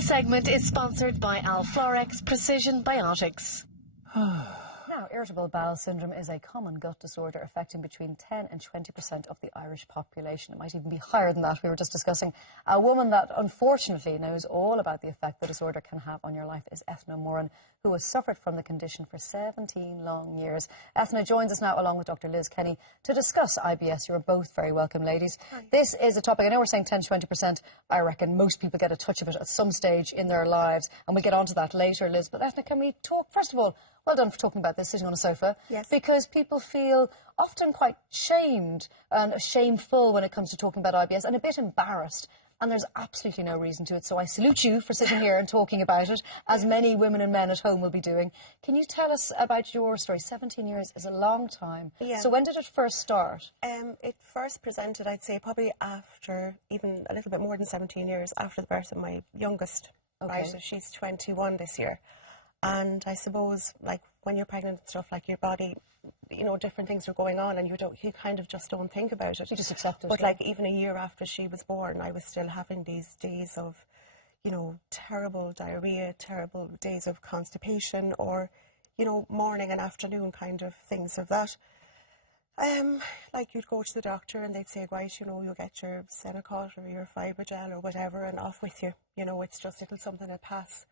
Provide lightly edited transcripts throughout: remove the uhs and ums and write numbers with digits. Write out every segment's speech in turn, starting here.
This segment is sponsored by Alflorex PrecisionBiotics. Now, irritable bowel syndrome is a common gut disorder affecting between 10 and 20% of the Irish population. It might even be higher than that. We were just discussing a woman that unfortunately knows all about the effect the disorder can have on your life is Eithne, who has suffered from the condition for 17 long years. Eithne joins us now along with Dr. Liz Kenny to discuss IBS. You're both very welcome, ladies. Hi. This is a topic, I know we're saying 10 to 20%. I reckon most people get a touch of it at some stage in their lives, and we'll get onto that later, Liz. But Eithne, can we talk, first of all, well done for talking about this, sitting on a sofa. Yes. Because people feel often quite shamed and shameful when it comes to talking about IBS and a bit embarrassed. And there's absolutely no reason to it. So I salute you for sitting here and talking about it, as many women and men at home will be doing. Can you tell us about your story? 17 years is a long time. Yeah. So when did it first start? It first presented, I'd say, probably after, even a little bit more than 17 years, after the birth of my youngest. Okay. Right? So she's 21 this year. And I suppose, like, when you're pregnant and stuff, like, your body, you know, different things are going on and you kind of just don't think about it. You just accept it. But, like, even a year after she was born, I was still having these days of, you know, terrible diarrhea, terrible days of constipation, or, you know, morning and afternoon kind of things of that. Like, you'd go to the doctor and they'd say, right, you know, you'll get your Senocot or your Fibrogel or whatever and off with you. You know, it's just, it'll something that'll pass.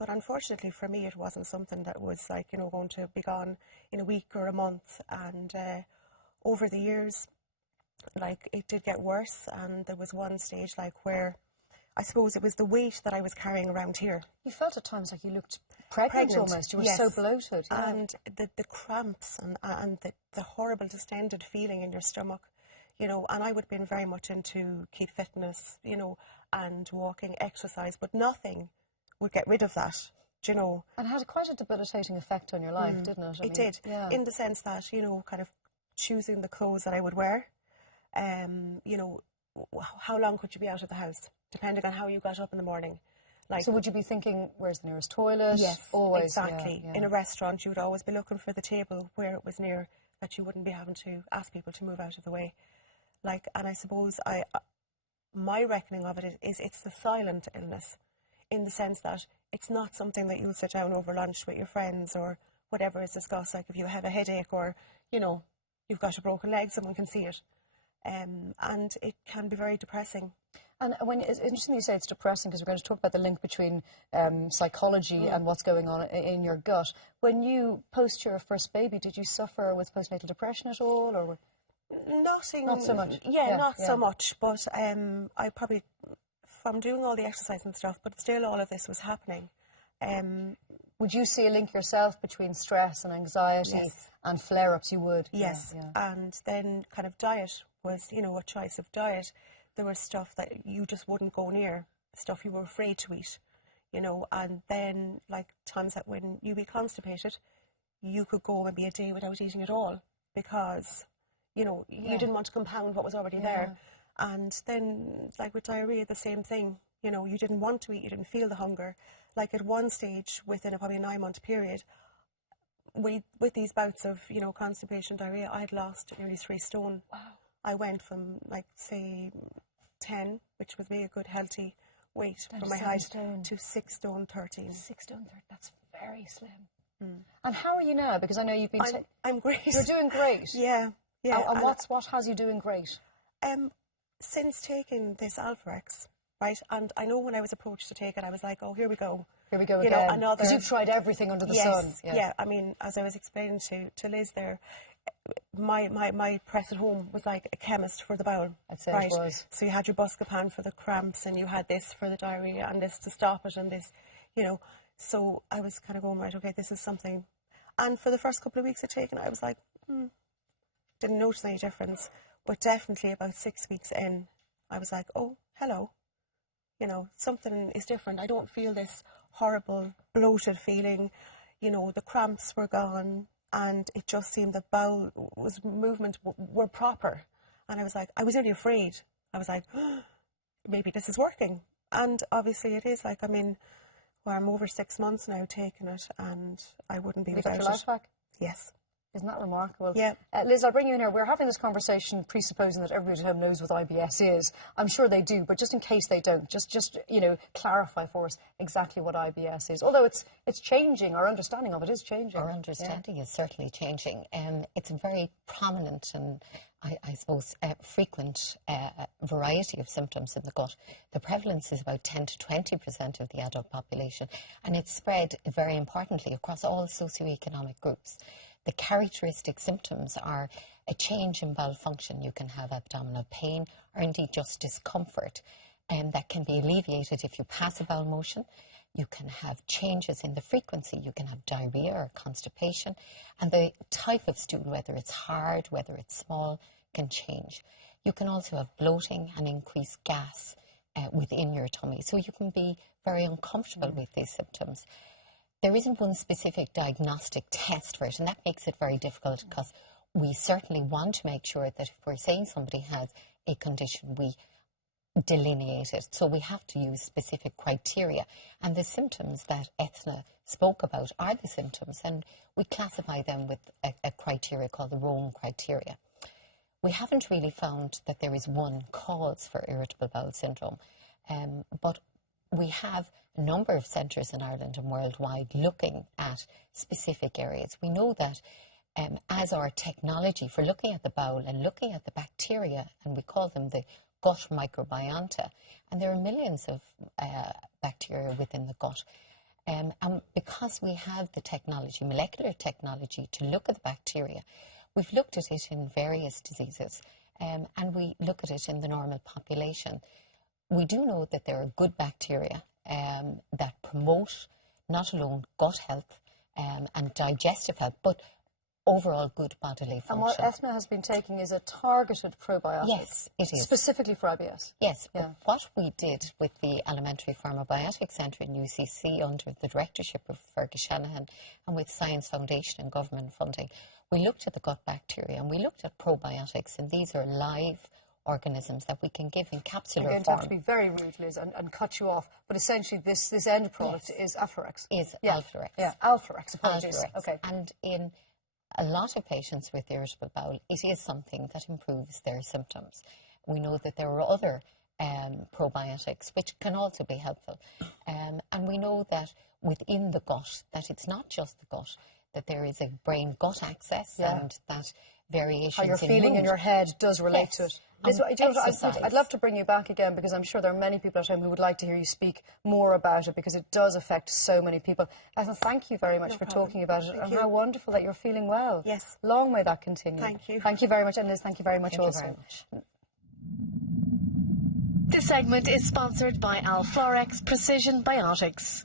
But unfortunately for me, it wasn't something that was, like, you know, going to be gone in a week or a month. And over the years, like, it did get worse. And there was one stage, like, where I suppose it was the weight that I was carrying around here. You felt at times like you looked pregnant almost. You were so bloated. Yeah. And the cramps and the horrible distended feeling in your stomach, you know. And I would have been very much into keep fitness, you know, and walking, exercise, but nothing would get rid of that, do you know. And it had quite a debilitating effect on your life, didn't it? It did, yeah. In the sense that, you know, kind of choosing the clothes that I would wear. You know, how long could you be out of the house, depending on how you got up in the morning. Like, so would you be thinking, where's the nearest toilet? Yes, always. Exactly. Yeah. In a restaurant, you would always be looking for the table where it was near, that you wouldn't be having to ask people to move out of the way. Like, and I suppose my reckoning of it is it's the silent illness, in the sense that it's not something that you'll sit down over lunch with your friends or whatever is discussed. Like, if you have a headache or, you know, you've got a broken leg, someone can see it. And it can be very depressing. And when it's interesting you say it's depressing, because we're going to talk about the link between psychology and what's going on in your gut. When you post your first baby, did you suffer with postnatal depression at all, or not so much? Yeah, not so much. But I probably, from doing all the exercise and stuff, but still all of this was happening. Would you see a link yourself between stress and anxiety and flare-ups? You would? Yes. Yeah. And then kind of diet was, you know, a choice of diet. There was stuff that you just wouldn't go near, stuff you were afraid to eat, you know. And then, like, times that when you be constipated, you could go maybe a day without eating at all because, you know, you didn't want to compound what was already there. And then, like with diarrhea, the same thing. You know, you didn't want to eat, you didn't feel the hunger. Like, at one stage, within probably a 9-month period, with these bouts of, you know, constipation, diarrhea, I had lost nearly 3 stone. Wow. I went from, like, say, 10, which would be a good healthy weight for my height, to 6 stone 13. 6 stone 13, that's very slim. And how are you now? Because I know you've been... I'm great. You're doing great. Yeah. And what has you doing great? Since taking this Alflorex, right, and I know when I was approached to take it, I was like, oh, here we go. Here we go you again. Know, because you've tried everything under the sun. Yeah, I mean, as I was explaining to Liz there, my press at home was like a chemist for the bowel. I'd say right? It was. So you had your Buscopan for the cramps, and you had this for the diarrhea, and this to stop it, and this, you know. So I was kind of going, right, okay, this is something. And for the first couple of weeks of taking it, I was like, didn't notice any difference. But definitely about 6 weeks in, I was like, oh, hello. You know, something is different. I don't feel this horrible bloated feeling. You know, the cramps were gone, and it just seemed the bowel movement were proper. And I was like, I was really afraid. I was like, oh, maybe this is working. And obviously it is. Like, I mean, well, I'm over 6 months now taking it, and I wouldn't be without it. You got your life back? Yes. Isn't that remarkable? Yeah. Liz, I'll bring you in here. We're having this conversation presupposing that everybody at home knows what IBS is. I'm sure they do, but just in case they don't, just clarify for us exactly what IBS is. Although it's changing, our understanding of it is changing. Our understanding is certainly changing. It's a very prominent and I suppose frequent variety of symptoms in the gut. The prevalence is about 10 to 20% of the adult population, and it's spread very importantly across all socioeconomic groups. The characteristic symptoms are a change in bowel function. You can have abdominal pain or indeed just discomfort, and that can be alleviated if you pass a bowel motion. You can have changes in the frequency. You can have diarrhea or constipation, and the type of stool, whether it's hard, whether it's small, can change. You can also have bloating and increased gas within your tummy, so you can be very uncomfortable with these symptoms. There isn't one specific diagnostic test for it, and that makes it very difficult because we certainly want to make sure that if we're saying somebody has a condition, we delineate it. So we have to use specific criteria, and the symptoms that Eithne spoke about are the symptoms, and we classify them with a criteria called the Rome criteria. We haven't really found that there is one cause for irritable bowel syndrome, but we have a number of centres in Ireland and worldwide looking at specific areas. We know that as our technology for looking at the bowel and looking at the bacteria, and we call them the gut microbiota, and there are millions of bacteria within the gut. And because we have the technology, molecular technology, to look at the bacteria, we've looked at it in various diseases, and we look at it in the normal population. We do know that there are good bacteria that promote not alone gut health and digestive health, but overall good bodily function. And what Eithne has been taking is a targeted probiotic. Yes, it is. Specifically for IBS. Yes, but what we did with the Alimentary Pharmabiotics Centre in UCC under the directorship of Fergus Shanahan and with Science Foundation and government funding, we looked at the gut bacteria and we looked at probiotics, and these are live organisms that we can give in capsular form. I'm going to have to be very rude, Liz, and cut you off, but essentially this end product is Alpharex. Alpharex. Yeah, Alpharex, apologies. Alpharex. Okay. And in a lot of patients with irritable bowel, it is something that improves their symptoms. We know that there are other probiotics which can also be helpful. And we know that within the gut, that it's not just the gut, that there is a brain-gut axis and that variations how you're feeling in your head does relate to it. Liz, I'd love to bring you back again because I'm sure there are many people at home who would like to hear you speak more about it because it does affect so many people. Eithne, thank you very much for talking about it, and how wonderful that you're feeling well. Yes. Long may that continue. Thank you. Thank you very much, and Liz, thank you very much Thank also. you very much. This segment is sponsored by Alflorex Precision Biotics.